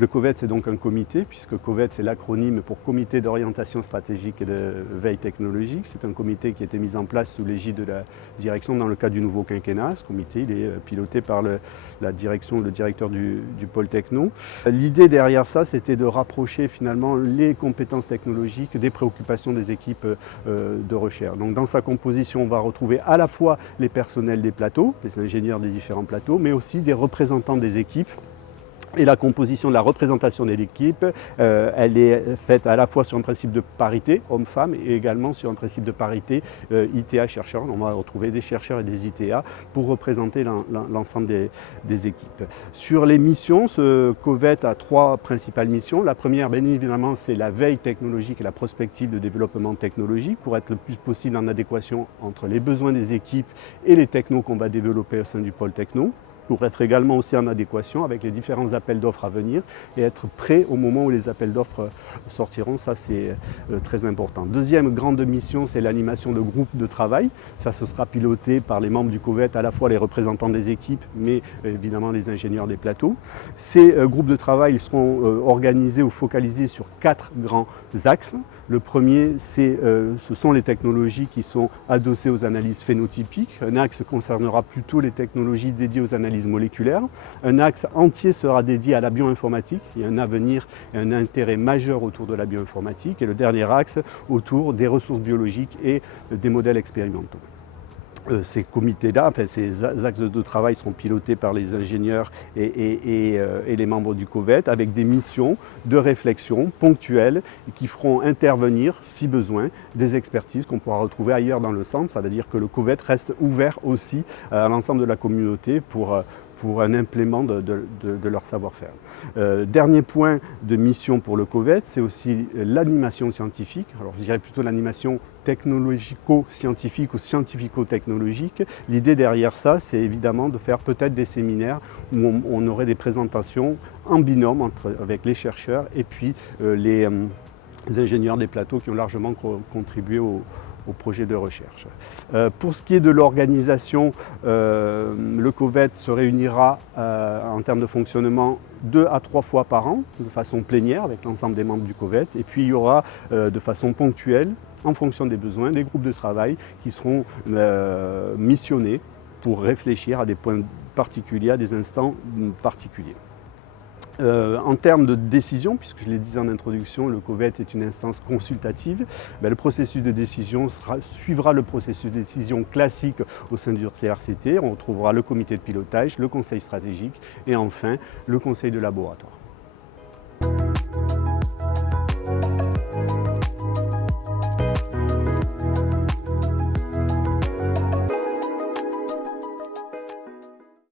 Le COVET, c'est donc un comité, puisque COVET, c'est l'acronyme pour Comité d'orientation stratégique et de veille technologique. C'est un comité qui a été mis en place sous l'égide de la direction dans le cadre du nouveau quinquennat. Ce comité, il est piloté par la direction, le directeur du pôle techno. L'idée derrière ça, c'était de rapprocher finalement les compétences technologiques des préoccupations des équipes de recherche. Donc dans sa composition, on va retrouver à la fois les personnels des plateaux, les ingénieurs des différents plateaux, mais aussi des représentants des équipes. Et la composition de la représentation de l'équipe, elle est faite à la fois sur un principe de parité homme-femme et également sur un principe de parité ITA-chercheurs. On va retrouver des chercheurs et des ITA pour représenter l'ensemble des équipes. Sur les missions, ce COVET a 3 principales missions. La première, bien évidemment, c'est la veille technologique et la prospective de développement technologique pour être le plus possible en adéquation entre les besoins des équipes et les technos qu'on va développer au sein du pôle techno, pour être également aussi en adéquation avec les différents appels d'offres à venir et être prêt au moment où les appels d'offres sortiront. Ça, c'est très important. Deuxième grande mission, c'est l'animation de groupes de travail. Ça, ce sera piloté par les membres du COVET, à la fois les représentants des équipes, mais évidemment les ingénieurs des plateaux. Ces groupes de travail ils seront organisés ou focalisés sur 4 grands axes. Le premier, ce sont les technologies qui sont adossées aux analyses phénotypiques. Un axe concernera plutôt les technologies dédiées aux analyses moléculaires. Un axe entier sera dédié à la bioinformatique. Il y a un avenir et un intérêt majeur autour de la bioinformatique. Et le dernier axe autour des ressources biologiques et des modèles expérimentaux. Ces comités-là, ces axes de travail seront pilotés par les ingénieurs et les membres du COVET avec des missions de réflexion ponctuelles qui feront intervenir, si besoin, des expertises qu'on pourra retrouver ailleurs dans le centre. Ça veut dire que le COVET reste ouvert aussi à l'ensemble de la communauté pour un implément de leur savoir-faire. Dernier point de mission pour le COVET, c'est aussi l'animation scientifique. Alors je dirais plutôt l'animation technologico-scientifique ou scientifico-technologique. L'idée derrière ça, c'est évidemment de faire peut-être des séminaires où on aurait des présentations en binôme avec les chercheurs et puis les ingénieurs des plateaux qui ont largement contribué au projet de recherche. Pour ce qui est de l'organisation, le COVET se réunira en termes de fonctionnement 2 à 3 fois par an, de façon plénière avec l'ensemble des membres du COVET. Et puis il y aura de façon ponctuelle, en fonction des besoins, des groupes de travail qui seront missionnés pour réfléchir à des points particuliers, à des instants particuliers. En termes de décision, puisque je l'ai dit en introduction, le COVET est une instance consultative, le processus de décision suivra le processus de décision classique au sein du CRCT. On retrouvera le comité de pilotage, le conseil stratégique et enfin le conseil de laboratoire.